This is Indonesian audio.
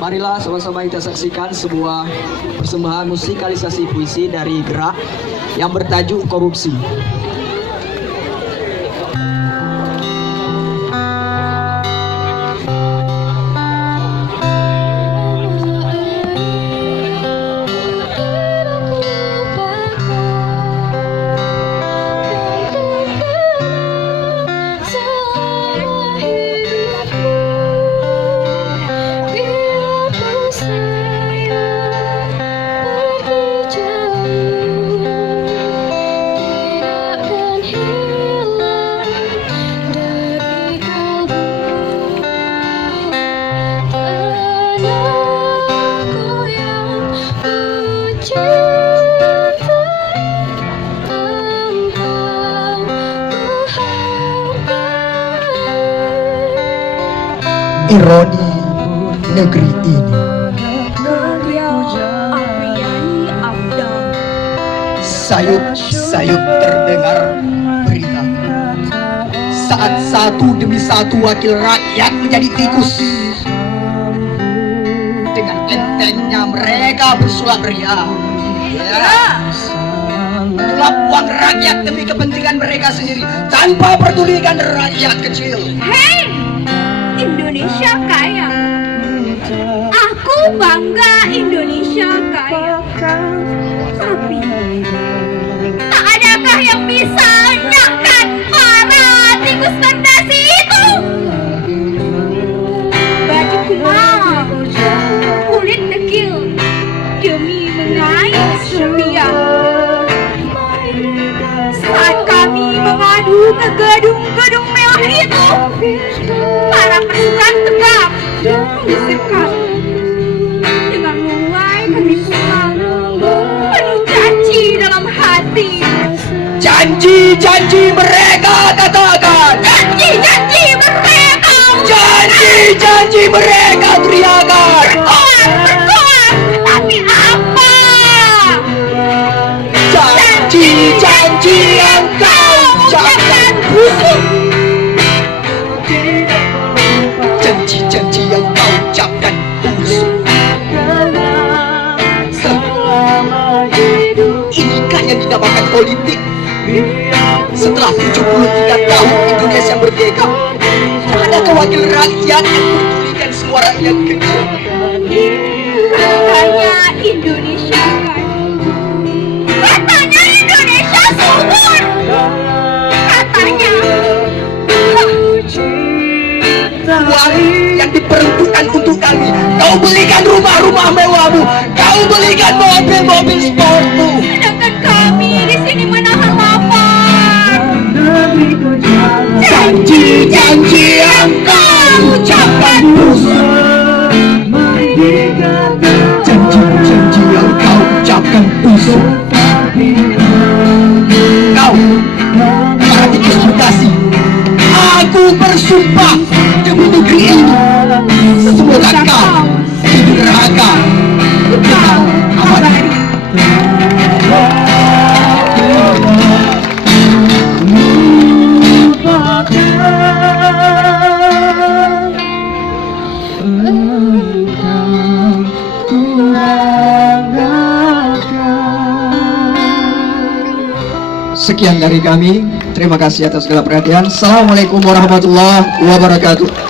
Marilah sama-sama kita saksikan sebuah persembahan musikalisasi puisi dari Gerak yang bertajuk Korupsi. Ironi negeri ini. Sayup-sayup terdengar berita saat satu demi satu wakil rakyat menjadi tikus. Dengan entengnya mereka bersuara ria. Menyulap uang rakyat demi kepentingan mereka sendiri tanpa pedulikan rakyat kecil. Hei, Indonesia kaya. Aku bangga Indonesia kaya. Tapi tak adakah yang bisa lenyapkan para tikus fantasi itu? Baju kumal, kulit dekil, demi mengais rupiah. Saat kami mengadu ke gedung-gedung mewah itu, para pasukan tegap mengusir kami. Dengan mulai kami pulang, penuh janji dalam hati. Janji-janji mereka katakan. Janji-janji mereka. Janji-janji mereka teriakan. Berkoar, tapi apa? Janji-janji yang kau ucapkan busuk. Janji-janji yang kau ucapkan busuk. Inikah yang dinamakan politik? Setelah 73 tahun Indonesia merdeka, adakah wakil rakyat yang mempedulikan suara rakyat kecil? Katanya Indonesia kaya. Katanya Indonesia subur. Katanya Uang yang diperuntukkan untuk kami, kau belikan rumah-rumah mewahmu, kau belikan mobil-mobil sportmu. sedangkan kami di sini menahan lapar. Janji-janji yang kau ucapkan busuk. Janji-janji yang kau ucapkan busuk. Kau, para tikus Bekasi, aku bersumpah demi negeri ini, semoga kau hidup neraka kekal abadi. Sekian dari kami. Terima kasih atas segala perhatian. Assalamualaikum warahmatullahi wabarakatuh.